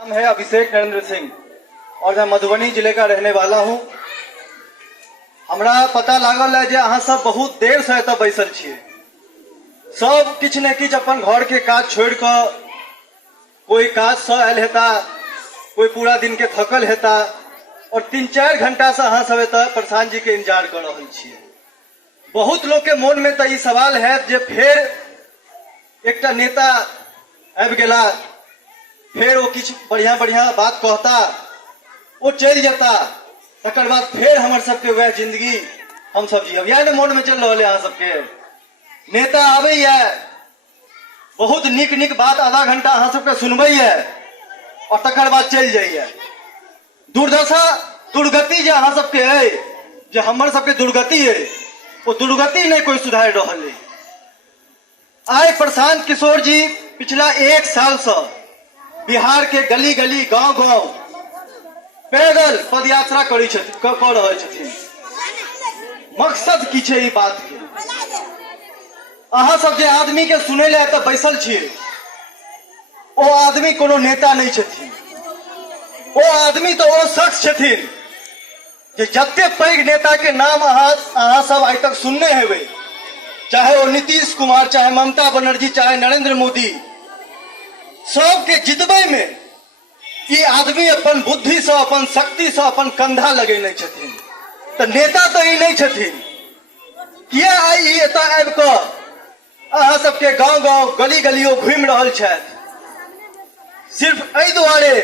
नाम है अभिषेक नरेंद्र सिंह और मैं मधुबनी जिले का रहने वाला हूँ। हमरा पता लागल है जे अहाँ सब बहुत देर से एतऽ बैसल छियै। सब किछ ने किछ अपन घर के काज छोड़ कर कोई काज से आयल हेता, कोई पूरा दिन के थकल हेता और 3-4 घंटा से अहाँ सब एतऽ प्रशांत जी के इंतजार कर रहल छियै। बहुत लोग के मन में तो ई सवाल है जे फिर एकटा नेता आबि गेला, फिर वो किछ बढ़िया बढ़िया बात कहता, वो चल जाता, तकर बाद फिर हमर सबके वह जिंदगी हम सब जियब। या ने मन में चल रहा है अहाँ सबके। नेता आबे बहुत निक निक बात आधा घंटा अहाँ सबके सुनबे और तकर बाद चल जाइए। दुर्दशा दुर्गति जो अहाँ सबके है, जो हमर सबके दुर्गति है, वो दुर्गति नहीं कोई सुधार रहा है। आय प्रशांत किशोर जी पिछला 1 साल से बिहार के गली गली गांव गांव पैदल पद यात्रा कर रहे छथिन। मकसद की छै ई बात के? अहाँ सब जे आदमी के सुने ले एतऽ बैसल छियै, ओ आदमी कोनो नेता नहीं छथिन। ओ आदमी तो वो शख्स छथिन जे जते पैघ नेता के नाम अहाँ सब आइ तक सुनने हेबै, चाहे वो नीतीश कुमार, चाहे ममता बनर्जी, चाहे नरेंद्र मोदी, सबके जितबे में ये आदमी अपन बुद्धि से, अपन शक्ति से अपन कंधा लगेने छथिन। तो नेता तो ये नहीं छथिन। किया आई एतऽ आबि कऽ अहाँ सबके गांव गांव गली गलियों घूमि रहल छथि? सिर्फ एहि दुआरे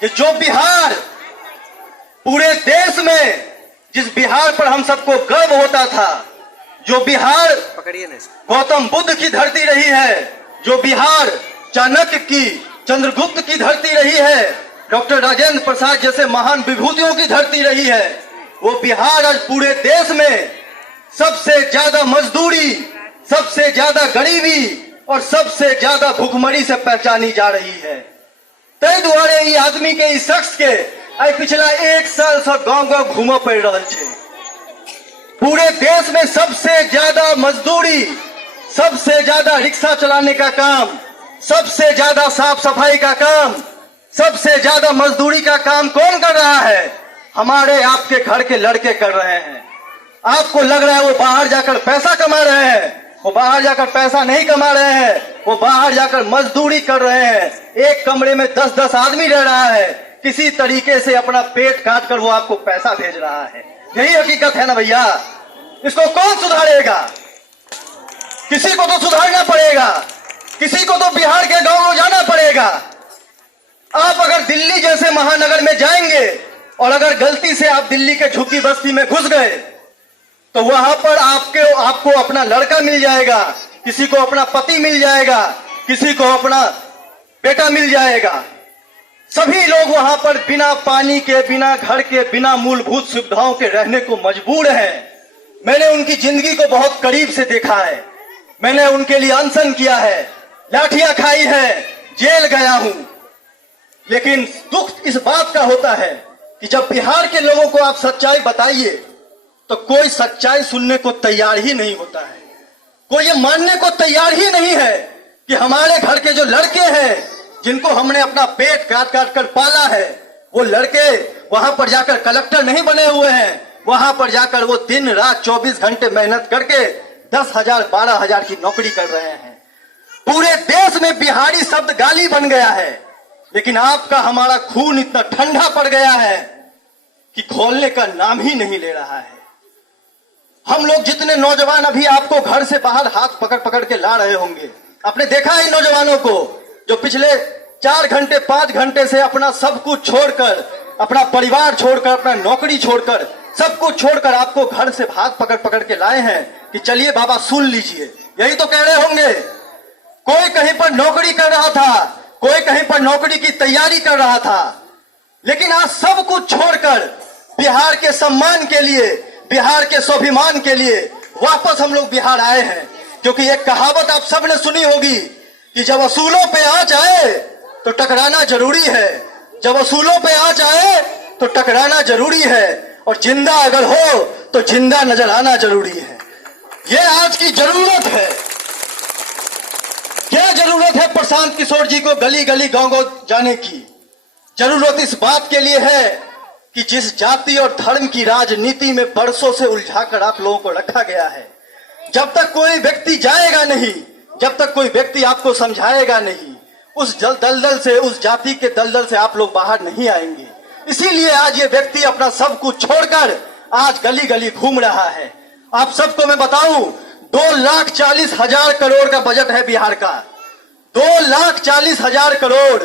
कि जो बिहार पूरे देश में, जिस बिहार पर हम सबको गर्व होता था, जो बिहार गौतम बुद्ध की धरती रही है, जो बिहार चाणक्य की, चंद्रगुप्त की धरती रही है, डॉक्टर राजेंद्र प्रसाद जैसे महान विभूतियों की धरती रही है, वो बिहार आज पूरे देश में सबसे ज्यादा मजदूरी, सबसे ज्यादा गरीबी और सबसे ज्यादा भुखमरी से पहचानी जा रही है। तै दुआरे ई आदमी के, इस शख्स के आई पिछला 1 साल से गांव गांव घूमऽ पड़ रहा है। पूरे देश में सबसे ज्यादा मजदूरी, सबसे ज्यादा रिक्शा चलाने का काम, सबसे ज्यादा साफ सफाई का काम, सबसे ज्यादा मजदूरी का काम कौन कर रहा है? हमारे आपके घर के लड़के कर रहे हैं। आपको लग रहा है वो बाहर जाकर पैसा कमा रहे हैं, वो बाहर जाकर पैसा नहीं कमा रहे हैं, वो बाहर जाकर मजदूरी कर रहे हैं। एक कमरे में 10-10 आदमी रह रहा है, किसी तरीके से अपना पेट काट कर वो आपको पैसा भेज रहा है। यही हकीकत है ना भैया। इसको कौन सुधारेगा? किसी को तो सुधारना पड़ेगा, किसी को तो बिहार के गांव में जाना पड़ेगा। आप अगर दिल्ली जैसे महानगर में जाएंगे और अगर गलती से आप दिल्ली के झुग्गी बस्ती में घुस गए, तो वहां पर आपको अपना लड़का मिल जाएगा, किसी को अपना पति मिल जाएगा, किसी को अपना बेटा मिल जाएगा। सभी लोग वहां पर बिना पानी के, बिना घर के, बिना मूलभूत सुविधाओं के रहने को मजबूर हैं। मैंने उनकी जिंदगी को बहुत करीब से देखा है। मैंने उनके लिए अनशन किया है, लाठियां खाई है, जेल गया हूं। लेकिन दुख इस बात का होता है कि जब बिहार के लोगों को आप सच्चाई बताइए तो कोई सच्चाई सुनने को तैयार ही नहीं होता है। कोई ये मानने को तैयार ही नहीं है कि हमारे घर के जो लड़के हैं, जिनको हमने अपना पेट काट काट कर पाला है, वो लड़के वहां पर जाकर कलेक्टर नहीं बने हुए हैं। वहां पर जाकर वो दिन रात 24 घंटे मेहनत करके 10,000 12,000 की नौकरी कर रहे हैं। पूरे देश में बिहारी शब्द गाली बन गया है, लेकिन आपका हमारा खून इतना ठंडा पड़ गया है कि खोलने का नाम ही नहीं ले रहा है। हम लोग जितने नौजवान अभी आपको घर से बाहर हाथ पकड़ पकड़ के ला रहे होंगे, आपने देखा है इन नौजवानों को जो पिछले 4 घंटे 5 घंटे से अपना सब कुछ छोड़कर, अपना परिवार छोड़कर, अपना नौकरी छोड़कर, सब कुछ छोड़कर आपको घर से हाथ पकड़ पकड़ के लाए हैं कि चलिए बाबा सुन लीजिए। यही तो कह रहे होंगे। कोई कहीं पर नौकरी कर रहा था, कोई कहीं पर नौकरी की तैयारी कर रहा था, लेकिन आज सब कुछ छोड़कर बिहार के सम्मान के लिए, बिहार के स्वाभिमान के लिए वापस हम लोग बिहार आए हैं। क्योंकि एक कहावत आप सबने सुनी होगी कि जब असूलों पे आंच आए तो टकराना जरूरी है, जब असूलों पे आंच आए तो टकराना जरूरी है, और जिंदा अगर हो तो जिंदा नजर आना जरूरी है। ये आज की जरूरत है क्या जरूरत है प्रशांत किशोर जी को गली गली गांव गांव जाने की? जरूरत इस बात के लिए है कि जिस जाति और धर्म की राजनीति में बरसों से उलझाकर आप लोगों को रखा गया है, जब तक कोई व्यक्ति जाएगा नहीं, जब तक कोई व्यक्ति आपको समझाएगा नहीं, उस दलदल से, उस जाति के दलदल से आप लोग बाहर नहीं आएंगे। इसीलिए आज ये व्यक्ति अपना सब कुछ छोड़कर आज गली गली घूम रहा है। आप सबको मैं बताऊं, 2,40,000 करोड़ का बजट है बिहार का। 2,40,000 करोड़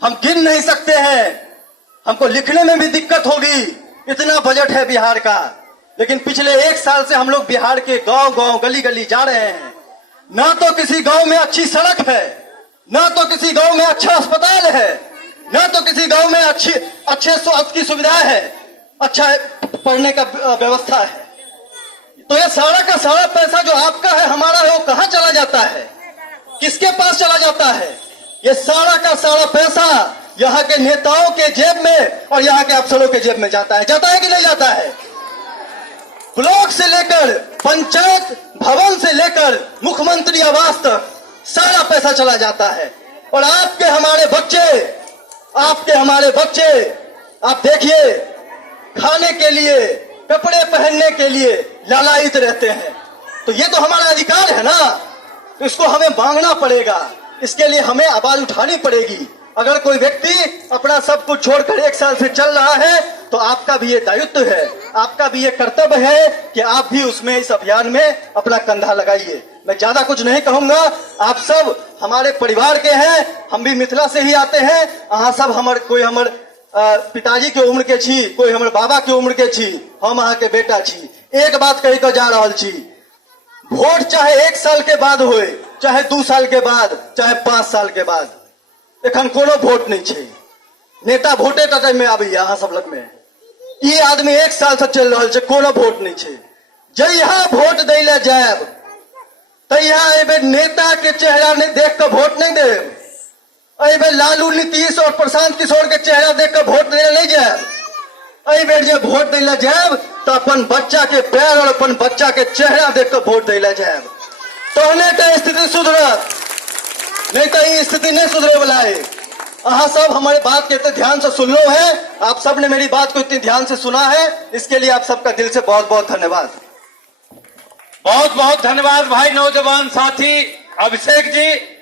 हम गिन नहीं सकते हैं, हमको लिखने में भी दिक्कत होगी, इतना बजट है बिहार का। लेकिन पिछले 1 साल से हम लोग बिहार के गांव गांव गली गली जा रहे हैं। ना तो किसी गांव में अच्छी सड़क है, ना तो किसी गांव में अच्छा अस्पताल है, ना तो किसी गांव में अच्छे स्वास्थ्य की सुविधा है, अच्छा पढ़ने का व्यवस्था है। तो ये सारा का सारा पैसा जो आपका है, हमारा है, वो कहाँ चला जाता है? किसके पास चला जाता है? ये सारा का सारा पैसा यहाँ के नेताओं के जेब में और यहाँ के अफसरों के जेब में जाता है। जाता है कि नहीं जाता है? ब्लॉक से लेकर पंचायत भवन से लेकर मुख्यमंत्री आवास तक सारा पैसा चला जाता है। और आपके हमारे बच्चे आप देखिए, खाने के लिए, कपड़े पहनने के लिए लालायित रहते हैं। तो ये तो हमारा अधिकार है ना, तो इसको हमें मांगना पड़ेगा, इसके लिए हमें आवाज उठानी पड़ेगी। अगर कोई व्यक्ति अपना सब कुछ छोड़कर 1 साल से चल रहा है, तो आपका भी ये दायित्व है, आपका भी ये कर्तव्य है कि आप भी उसमें, इस अभियान में अपना कंधा लगाइए। मैं ज्यादा कुछ नहीं कहूंगा, आप सब हमारे परिवार के हैं, हम भी मिथिला से ही आते हैं। अहाँ सब कोई हमर पिताजी के उम्र के छी, कोई हमर बाबा के उम्र के छी, हम अहाँ के बेटा छी। एक बात कही तो जा रहा छी, वोट चाहे 1 साल के बाद होए, चाहे 2 साल के बाद, चाहे 5 साल के बाद, एखन कोनो वोट नहीं छे। नेता वोटे का टाइम में आबे अहाँ सब लग में, ये आदमी 1 साल से चल रहा है, कोनो वोट नहीं छे। जहिया वोट दै ले जाएब, तहिया एबे नेता के चेहरा नहीं देख कर वोट नहीं देब। अबे लालू, नीतीश और प्रशांत किशोर के चेहरा देख कर वोट देने नहीं जाएब। अबे जो वोट दै ले जाएब तो अपन बच्चा के पैर और अपन बच्चा के चेहरा देख कर वोट दै ले जाएब, तहने तो स्थिति सुधरत, नहीं तो ये स्थिति नहीं सुधरे वाला है। अहाँ सब हमारे बात के इतने ध्यान से सुन लो है, आप सब ने मेरी बात को इतने ध्यान से सुना है, इसके लिए आप सबका दिल से बहुत बहुत धन्यवाद। बहुत बहुत धन्यवाद भाई नौजवान साथी अभिषेक जी।